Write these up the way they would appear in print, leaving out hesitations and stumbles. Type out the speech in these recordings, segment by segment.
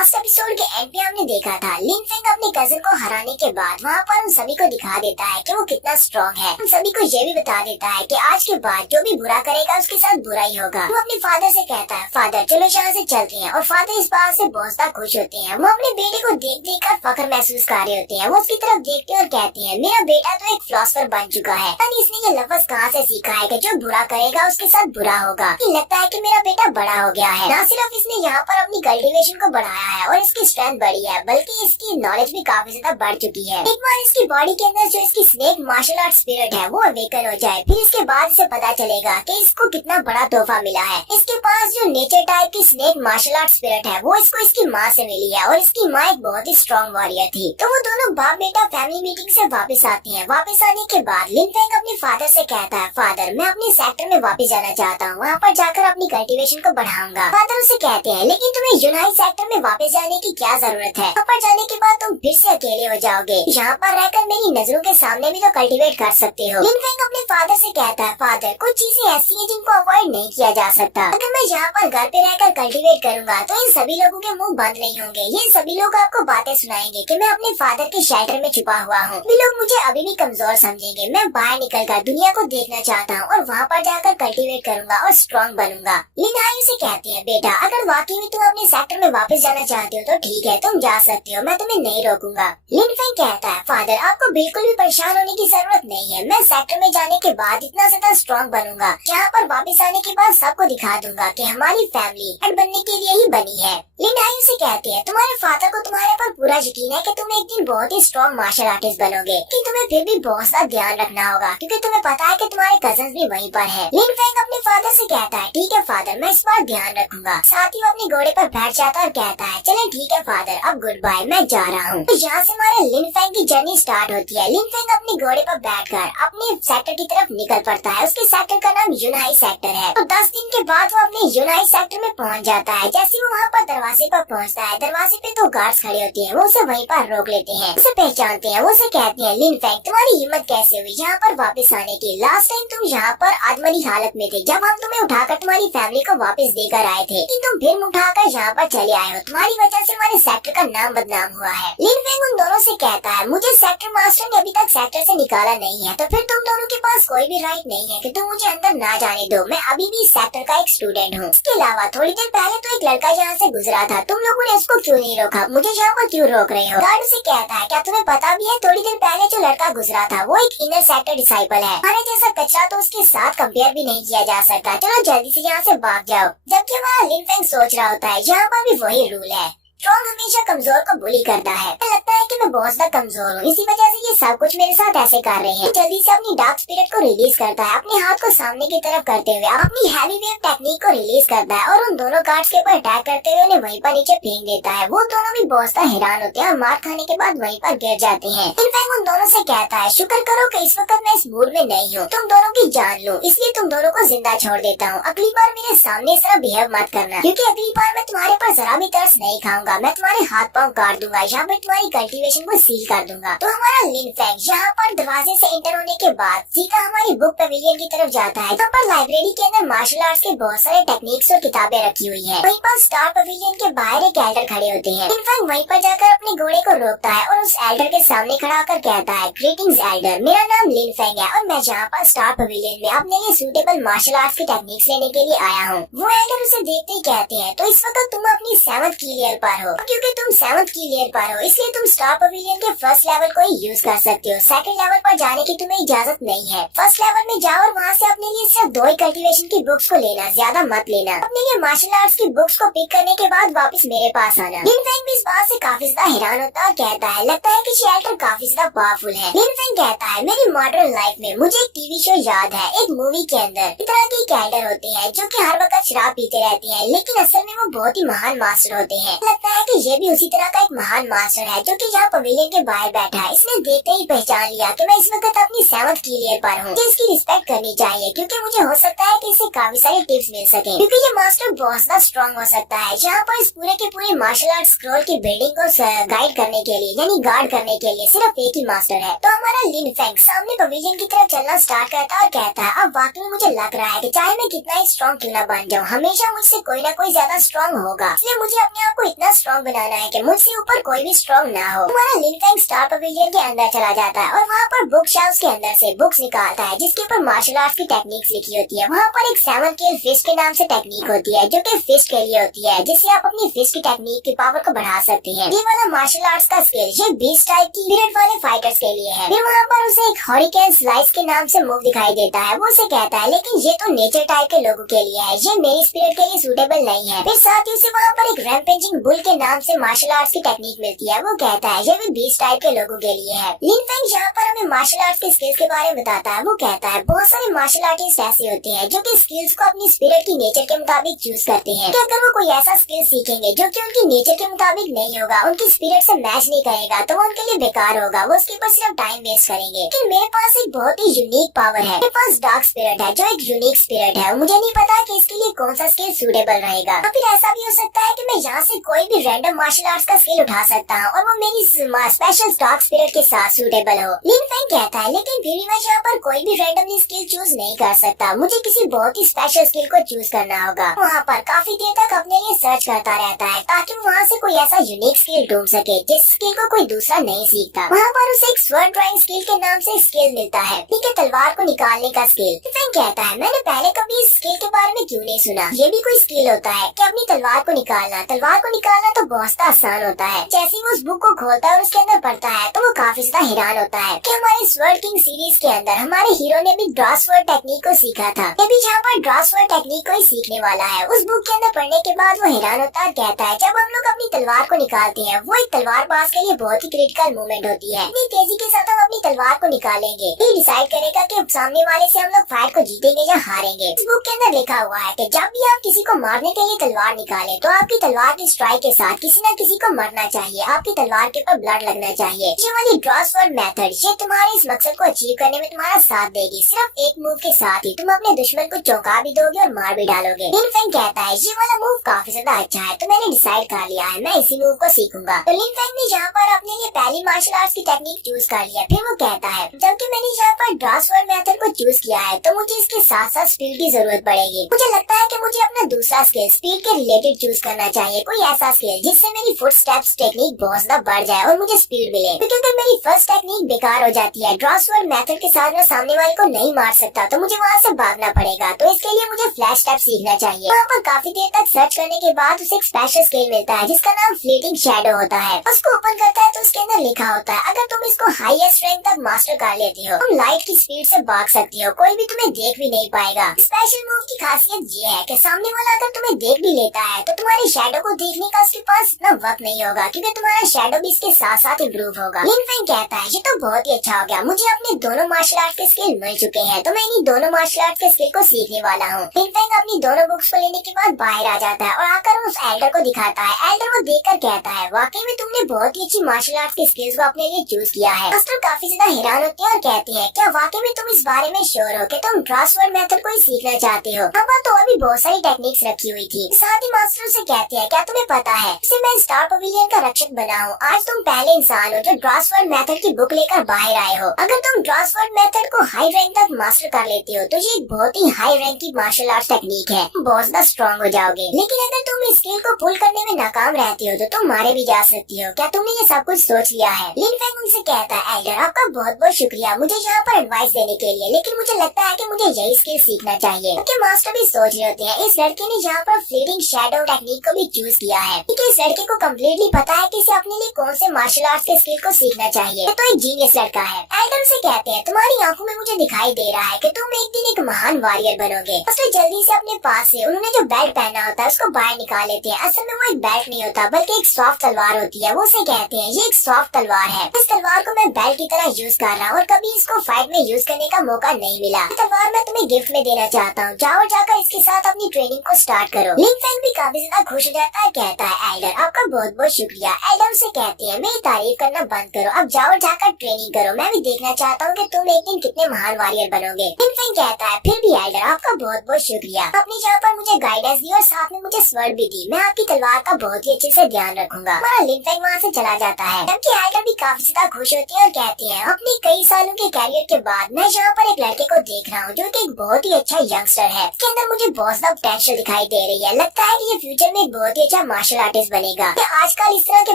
Last episode के and में हमने देखा था लिन फेंग अपने कजिन को हराने के बाद वहाँ पर उन सभी को दिखा देता है कि वो कितना स्ट्रॉन्ग है। उन सभी को ये भी बता देता है कि आज के बाद जो भी बुरा करेगा उसके साथ बुरा ही होगा। वो अपने फादर से कहता है फादर चलो यहाँ से चलते हैं, और फादर इस बात से बहुत खुश होते हैं। वो अपने बेटे को देख देख कर फख्र महसूस कर रहे होते हैं। वो उसकी तरफ देखते हैं और कहते हैं मेरा बेटा तो एक फिलोसफर बन चुका है। यानी इसने ये लफ्ज कहाँ से सीखा है कि जो बुरा करेगा उसके साथ बुरा होगा। लगता है कि मेरा बेटा बड़ा हो गया है। न सिर्फ इसने यहाँ पर अपनी कल्टीवेशन को बढ़ाया है और इसकी स्ट्रेंथ बढ़ी है, बल्कि इसकी नॉलेज भी काफी ज्यादा बढ़ चुकी है। एक बार इसकी बॉडी के अंदर जो इसकी स्नेक मार्शल आर्ट स्पिरिट है वो अवेकन हो जाए, फिर इसके बाद इसे पता चलेगा कि इसको कितना बड़ा तोहफा मिला है। इसके पास जो नेचर टाइप की स्नेक मार्शल आर्ट स्पिरिट है वो इसको इसकी माँ से मिली है, और इसकी माँ एक बहुत ही स्ट्रॉन्ग वॉरियर थी। तो वो दोनों बाप बेटा फैमिली मीटिंग से वापस आते हैं। वापस आने के बाद लिन फेंग अपने फादर से कहता है फादर मैं अपने सेक्टर में वापस जाना चाहता हूँ, वहाँ पर जाकर अपनी कल्टीवेशन को बढ़ाऊंगा। फादर उसे कहते हैं लेकिन तुम्हें यूनाइट सेक्टर में वापस जाने की क्या जरूरत है, वहाँ पर जाने के बाद तुम फिर से अकेले हो जाओगे। यहाँ पर रहकर मेरी नजरों के सामने भी तो कल्टीवेट कर सकते हो। लिन फेंग अपने फादर से कहता है फादर कुछ चीजें ऐसी हैं जिनको अवॉइड नहीं किया जा सकता। अगर मैं यहाँ पर घर पे रहकर कल्टीवेट करूँगा तो इन सभी लोगों के मुंह बंद नहीं होंगे। ये सभी लोग आपको बातें सुनाएंगे कि मैं अपने फादर के शेल्टर में छुपा हुआ हूँ। वे लोग मुझे अभी भी कमजोर समझेंगे। मैं बाहर निकलकर दुनिया को देखना चाहता हूँ और वहाँ पर जाकर कल्टीवेट करूँगा और स्ट्रॉन्ग बनूंगा। लिन हाई से कहती है बेटा अगर वाकई में तुम अपने सेक्टर में वापस जाना चाहते हो तो ठीक है तुम जा सकते हो, मैं तुम्हें नहीं रोकूंगा। लिन फेंग कहता है फादर आपको बिल्कुल भी परेशान होने की जरूरत नहीं है। मैं सेक्टर में जाने के बाद इतना ज्यादा स्ट्रॉन्ग बनूंगा, यहाँ पर वापस आने के बाद सबको दिखा दूंगा कि हमारी फैमिली हेड बनने के लिए ही बनी है। लिन हाई से कहती है तुम्हारे फादर को तुम्हारे पर पूरा यकीन है कि तुम एक दिन बहुत ही स्ट्रॉन्ग मार्शल आर्टिस्ट बनोगे, कि तुम्हें फिर भी बहुत सा ध्यान रखना होगा क्योंकि तुम्हें पता है कि तुम्हारे कजन्स भी वहीं पर हैं। लिन फेंग अपने फादर से कहता है ठीक है फादर मैं इस बार ध्यान रखूंगा। साथ ही वो अपने घोड़े पर बैठ जाता है और कहता है चले ठीक है फादर अब गुड बाय मैं जा रहा हूँ। तो यहाँ से हमारे लिन फेंग की जर्नी स्टार्ट होती है। लिन फेंग अपने घोड़े पर बैठकर अपने सेक्टर की तरफ निकल पड़ता है। उसके सेक्टर का नाम यूनाई सेक्टर है। तो 10 दिन के बाद वो अपने यूनाई सेक्टर में पहुँच जाता है। जैसे वो वहाँ पर दरवाजे पर पहुँचता है, दरवाजे पे 2 गार्ड्स खड़े होते हैं। वो उसे वहीं पर रोक लेते हैं, उसे पहचानते हैं। वो उसे कहते हैं लिन फेंग तुम्हारी हिम्मत कैसे हुई यहाँ पर वापस आने की? लास्ट टाइम तुम यहाँ पर आदमनी हालत में थे जब हम तुम्हें उठाकर तुम्हारी फैमिली को वापस देकर आए थे, लेकिन तुम फिर उठाकर यहाँ पर चले आए हो। तुम्हारी वजह से हमारे सेक्टर का नाम बदनाम हुआ है। लिन फेंग उन दोनों से कहता है मुझे सेक्टर मास्टर ने अभी तक सेक्टर से निकाला नहीं है, तो फिर तुम दोनों के पास कोई भी राइट नहीं है कि तुम मुझे अंदर ना जाने दो। मैं अभी भी सेक्टर का एक स्टूडेंट हूँ। इसके अलावा थोड़ी देर पहले तो एक लड़का यहाँ से गुजरा था, तुम लोगों ने उसको क्यों नहीं रोका? मुझे यहाँ पर क्यों रोक रहे हो? गार्ड से कहता है क्या तुम्हें पता भी है थोड़ी देर पहले जो लड़का गुजरा था वो एक इनर सेक्टर डिसाइपल है। हमारे जैसा कचरा तो उसके साथ कंपेयर भी नहीं किया जा सकता। चलो जल्दी से यहाँ से भाग जाओ। जबकि वहाँ लिन फेंग सोच रहा होता है यहाँ पर भी वही रूल है, स्ट्रॉन्ग हमेशा कमजोर को बुली करता है। लगता है कि मैं बहुत ज्यादा कमजोर हूँ, इसी वजह से ये सब कुछ मेरे साथ ऐसे कर रहे हैं। जल्दी से अपनी डार्क स्पिरिट को रिलीज करता है, अपने हाथ को सामने की तरफ करते हुए अपनी हैवी वेव टेक्निक को रिलीज करता है और उन दोनों गार्ड्स के ऊपर अटैक करते हुए उन्हें वहीं पर नीचे फेंक देता है। वो दोनों भी बहुत ज्यादा हैरान होते हैं और मार खाने के बाद वहीं पर गिर जाते हैं। इनफैक्ट उन दोनों से कहता है शुक्र करो कि इस वक्त मैं इस मूड में नहीं हूँ, तुम दोनों की जान लूं, इसलिए तुम दोनों को जिंदा छोड़ देता हूँ। अगली बार मेरे सामने इस तरह बिहेव मत करना, क्योंकि अगली बार मैं तुम्हारे पर जरा भी तरस नहीं खाऊंगा। मैं तुम्हारे हाथ पाँव काट दूंगा, यहाँ पर तुम्हारी कल्टीवेशन को सील कर दूंगा। तो हमारा लिन फेंग यहाँ पर दरवाजे से एंटर होने के बाद सीधा हमारी बुक पेविलियन की तरफ जाता है। यहाँ पर लाइब्रेरी के अंदर मार्शल आर्ट्स के बहुत सारे टेक्निक्स और किताबें रखी हुई हैं। वहीं पर स्टार पेविलियन के बाहर एक एल्डर खड़े होते हैं। लिन फेंग वहीं पर जाकर अपने घोड़े को रोकता है और उस एल्डर के सामने खड़ा होकर कहता है ग्रीटिंग्स एल्डर, मेरा नाम लिन फेंग है और मैं यहाँ पर स्टार पेविलियन में अपने लिए सूटेबल मार्शल आर्ट्स की टेक्निक्स लेने के लिए आया हूँ। वो एल्डर उसे देखते ही कहते हैं तो इस वक्त तुम अपनी 7th की ईयर पर हो, क्योंकि तुम 7th की ईयर पर हो इसलिए तुम स्टार पेविलियन के फर्स्ट लेवल को ही यूज कर सकते हो। सेकंड लेवल पर जाने की तुम्हें इजाजत नहीं है। फर्स्ट लेवल में जाओ और वहाँ से अपने लिए सिर्फ 2 ही कल्टीवेशन की बुक्स को लेना, ज्यादा मत लेना। अपने लिए मार्शल आर्ट्स की बुक्स को पिक करने के बाद वापस मेरे पास आना। लिन फेंग भी इस बात से काफी ज्यादा हैरान होता है और कहता है लगता है कि शेल्टर काफी ज्यादा पावरफुल है। लिन फेंग कहता है मेरी मॉडर्न लाइफ में मुझे एक टीवी शो याद है, एक मूवी के अंदर इस तरह के कैरेक्टर होते हैं जो कि हर वक्त शराब पीते रहते हैं, लेकिन असल में वो बहुत ही महान मास्टर होते हैं। लगता है कि ये भी उसी तरह का एक महान मास्टर है जो कि यहाँ पवेलियन के बाहर बैठा है। इसने देखते ही पहचान लिया कि मैं इस वक्त अपनी 7th की ईयर पर हूँ। इसकी रिस्पेक्ट करनी चाहिए क्योंकि मुझे हो सकता है कि इससे काफी सारे टिप्स मिल सके, क्योंकि ये मास्टर बहुत ज्यादा स्ट्रॉन्ग हो सकता है। यहाँ पर इस पूरे के पूरे मार्शल आर्ट स्क्रॉल की बिल्डिंग को गाइड करने के लिए यानी गार्ड करने के लिए सिर्फ एक ही मास्टर है। तो हमारा लिन फेंग सामने पवेलियन की तरफ चलना स्टार्ट करता है और कहता है अब वाकई में मुझे लग रहा है कि चाहे मैं कितना ही स्ट्रॉन्ग क्यों ना बन जाऊँ, हमेशा मुझसे कोई ना कोई ज्यादा स्ट्रॉन्ग होगा, इसलिए मुझे अपने आप को इतना इतना स्ट्रॉन्ग बनाना है कि मुझसे ऊपर कोई भी स्ट्रॉन्ग ना हो। हमारा लिन फेंग स्टार पवेलियन के अंदर चला जाता है और वहाँ पर बुक शेल्फ के अंदर से बुक्स निकालता है जिसके ऊपर मार्शल आर्ट्स की टेक्निक्स लिखी होती है। वहाँ पर एक 7 किल फिस्ट के नाम से टेक्निक होती है जो कि फिस्ट के लिए होती है, जिससे आप अपनी फिस्ट की टेक्निक की पावर को बढ़ा सकते हैं। ये वाला मार्शल आर्ट्स का स्किल ये बीस्ट टाइप की पीरियड वाले फाइटर्स के लिए है। फिर वहाँ पर उसे एक हरिकेन स्लाइस के नाम से मूव दिखाई देता है। वो उसे कहता है लेकिन ये तो नेचर टाइप के लोगों के लिए है, ये मेरी स्पिरिट के लिए सूटेबल नहीं है। फिर साथ ही उसे वहाँ पर एक रैम्पेजिंग बुल के नाम से मार्शल आर्ट्स की टेक्निक मिलती है। वो कहता है ये भी बीस्ट टाइप के लोगों के लिए है। लिन फेंग यहाँ पर हमें मार्शल आर्ट्स के स्किल्स के बारे में बताता है। वो कहता है बहुत सारे मार्शल आर्टिस्ट ऐसे होते हैं जो कि स्किल्स को अपनी स्पिरिट की नेचर के मुताबिक चूज करते हैं। कि अगर वो कोई ऐसा स्किल सीखेंगे जो कि उनकी नेचर के मुताबिक नहीं होगा, उनकी स्पिरिट से मैच नहीं करेगा, तो वो उनके लिए बेकार होगा, वो उसके ऊपर सिर्फ टाइम वेस्ट करेंगे। लेकिन मेरे पास एक बहुत ही यूनिक पावर है। मेरे पास डार्क स्पिरिट है जो एक यूनिक स्पिरिट है। मुझे नहीं पता कि इसके लिए कौन सा स्किल सूटेबल रहेगा। तो फिर ऐसा भी हो सकता है कि मैं यहाँ से कोई भी रैंडम मार्शल आर्ट्स का स्किल उठा सकता हूँ और वो मेरी स्पेशल डार्क स्पिरिट के साथ सूटेबल हो। लिन फेंग कहता है लेकिन फिर भी मैं यहाँ पर कोई भी रैंडमली स्किल चूज नहीं कर सकता, मुझे किसी बहुत ही स्पेशल स्किल को चूज करना होगा। वहाँ पर काफी देर तक अपने लिए सर्च करता रहता है ताकि वहाँ से कोई ऐसा यूनिक स्किल ढूंढ सके जिस स्किल को कोई दूसरा नहीं सीखता। वहाँ पर उसे एक स्वर्ड ड्राइंग स्किल के नाम से स्किल मिलता है, ठीक है, तलवार को निकालने का स्किल। फेंग कहता है मैंने पहले कभी इस स्किल के बारे में क्यों नहीं सुना, ये भी कोई स्किल होता है कि अपनी तलवार को निकालना। तलवार को निकालना तो बहुत आसान होता है। जैसे ही वो उस बुक को खोलता है और उसके अंदर पढ़ता है तो वो काफी ज्यादा हैरान होता है कि हमारे स्वर्ड किंग सीरीज के अंदर हमारे हीरो ने भी ड्रा स्वर्ड टेक्निक को सीखा था। ये भी यहाँ पर ड्रा स्वर्ड टेक्निक को ही सीखने वाला है। उस बुक के अंदर पढ़ने के बाद वो हैरान होता है, कहता है जब हम लोग अपनी तलवार को निकालते हैं वो एक तलवार बाज के लिए बहुत ही क्रिटिकल मोमेंट होती है। इतनी तेजी के साथ हम अपनी तलवार को निकालेंगे, ये डिसाइड करेगा कि सामने वाले से हम लोग फाइट को जीतेंगे या हारेंगे। इस बुक के अंदर लिखा हुआ है कि जब भी आप किसी को मारने के लिए तलवार निकालें तो आपकी तलवार की स्ट्राइक के साथ किसी न किसी को मरना चाहिए, आपकी तलवार के ऊपर ब्लड लगना चाहिए। ये वाली ड्रा स्वर्ड मेथड ये तुम्हारे इस मकसद को अचीव करने में तुम्हारा साथ देगी। सिर्फ एक मूव के साथ ही तुम अपने दुश्मन को चौंका भी दोगे और मार भी डालोगे। लिन फेंग कहता है ये वाला मूव काफी ज्यादा अच्छा है, तो मैंने डिसाइड कर लिया है मैं इसी मूव को सीखूंगा। तो लिन फेंग ने यहाँ पर अपने लिए पहली मार्शल आर्ट्स की टेक्निक चूज कर लिया। फिर वो कहता है जबकि मैंने यहाँ पर ड्रा स्वर्ड मेथड को चूज किया है तो मुझे इसके साथ साथ स्पीड की जरूरत पड़ेगी। मुझे लगता है कि मुझे अपना दूसरा स्किल स्पीड के रिलेटेड चूज करना चाहिए, कोई ऐसा स्किल जिससे मेरी फुट स्टेप्स टेक्निक बहुत ज्यादा बढ़ जाए और मुझे स्पीड मिले। क्योंकि अगर मेरी फर्स्ट टेक्निक बेकार हो जाती है, ड्रा स्वर्ड मेथड के साथ मैं सामने वाले को नहीं मार सकता, तो मुझे वहाँ से भागना पड़ेगा। तो इसके लिए मुझे फ्लैश स्टेप सीखना चाहिए। वहाँ पर काफी देर तक सर्च करने के बाद उसे एक स्पेशल स्किल मिलता है जिसका नाम फ्लीटिंग शैडो होता है। उसको ओपन करता है तो उसके अंदर लिखा होता है अगर तुम इसको हाईएस्ट रैंक तक मास्टर कर लेती हो तुम लाइट की स्पीड से भाग सकती हो, कोई भी तुम्हें देख भी नहीं पाएगा। स्पेशल मूव की खासियत ये है कि सामने वाला अगर तुम्हें देख भी लेता है तो तुम्हारे शैडो को देखने का उसके पास इतना वक्त नहीं होगा क्योंकि तुम्हारा शैडो भी इसके साथ साथ इम्प्रूव होगा। लिन फेंग कहता है ये तो बहुत ही अच्छा हो गया, मुझे अपने दोनों मार्शल आर्ट के स्किल मिल चुके हैं तो मैं इन्हीं दोनों मार्शल आर्ट के स्किल को सीखने वाला हूँ। लिन फेंग अपनी दोनों बुक्स को लेने के बाद बाहर आ जाता है और आकर उस एल्डर को दिखाता है। एल्डर वो देखकर कहता है वाकई में तुमने बहुत ही अच्छी मार्शल आर्ट के स्किल्स को अपने लिए चूज किया है। मास्टर काफी ज्यादा हैरान होते हैं और कहते हैं क्या वाकई में तुम इस बारे में श्योर हो कि तुम ड्रा स्वर्ड मेथड को ही सीखना चाहते हो? हाँ तो अभी बहुत सारी टेक्निक्स रखी हुई थी। साथ ही मास्टर से कहते हैं क्या तुम्हें पता है इसे मैं स्टार पवेलियन का रक्षक बना हूँ, आज तुम पहले इंसान हो जो ड्रा स्वर्ड मेथड की बुक लेकर बाहर आए हो। अगर तुम ड्रा स्वर्ड मेथड को हाई रैंक तक मास्टर कर लेते हो तो ये एक बहुत ही हाई रैंक की मार्शल आर्ट टेक्निक है, बहुत ज्यादा स्ट्रॉन्ग हो जाओगे। लेकिन अगर तुम इस स्किल को पुल करने में नाकाम रहती हो तो तुम मारे भी जा सकती हो। क्या तुमने ये सब कुछ सोच लिया है? लिन फेंग उनसे कहता है एल्डर आपका बहुत बहुत शुक्रिया मुझे यहाँ पर एडवाइस देने के लिए, लेकिन मुझे लगता है कि मुझे यही स्किल सीखना चाहिए। क्योंकि मास्टर भी सोच रहे होते हैं इस लड़के ने यहाँ पर फ्लीटिंग शैडो टेक्निक को भी चूज किया है क्योंकि इस लड़के को कम्प्लीटली पता है कि इसे अपने लिए कौन से मार्शल आर्ट्स के स्किल को सीखना चाहिए। तो एक जीनियस लड़का है। एल्डर से कहते हैं तुम्हारी आंखों में मुझे दिखाई दे रहा है कि तुम एक दिन एक महान वॉरियर बनोगे। उसने जल्दी से अपने पास से उन्होंने जो बेल्ट पहना होता है उसको बाहर निकाल लेते हैं। असल में वो एक बेल्ट नहीं होता बल्कि एक सॉफ्ट तलवार होती है। वो उसे कहते हैं ये एक सॉफ्ट तलवार है, इस तलवार को मैं बेल्ट की तरह यूज कर रहा हूँ और कभी इसको फाइट में यूज करने का मौका नहीं मिला। तलवार मैं तुम्हें गिफ्ट में देना चाहता हूँ, जाओ जाकर इसके साथ अपनी ट्रेनिंग को स्टार्ट करो। लिन फेंग भी काफी ज्यादा खुश हो जाता है, कहता है एल्डर आपका बहुत बहुत शुक्रिया। एल्डर से कहते हैं मेरी तारीफ करना बंद करो, अब जाओ जाकर ट्रेनिंग करो, मैं भी देखना चाहता हूँ कि तुम एक दिन कितने महान वॉरियर बनोगे। लिन फेंग कहता है फिर भी एल्डर आपका बहुत बहुत शुक्रिया, आपने यहाँ पर मुझे गाइडेंस दी और साथ में मुझे स्वर्ड भी दी, मैं आपकी तलवार का बहुत ही अच्छे से ध्यान रखूंगा। हमारा लिन फेंग वहाँ से चला जाता है जबकि एल्डर भी काफी ज्यादा खुश होती है और कहती है अपने कई सालों के कैरियर के बाद मैं यहाँ पर एक लड़के को देख रहा हूँ जो कि एक बहुत ही अच्छा यंगस्टर है। इसके अंदर मुझे बहुत ज्यादा पोटेंशियल दिखाई दे रही है, लगता है कि ये फ्यूचर में एक बहुत ही अच्छा मार्शल मार्शल आर्टिस्ट बनेगा। तो आजकल इस तरह के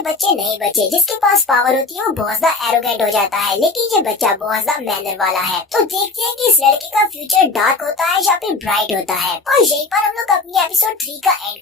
बच्चे नहीं बचे, जिसके पास पावर होती है वो बहुत ज्यादा एरोगेंट हो जाता है, लेकिन ये बच्चा बहुत ज्यादा मैनर वाला है। तो देखते हैं कि इस लड़के का फ्यूचर डार्क होता है या फिर ब्राइट होता है। और यहीं पर हम लोग अपनी एपिसोड 3 का एंड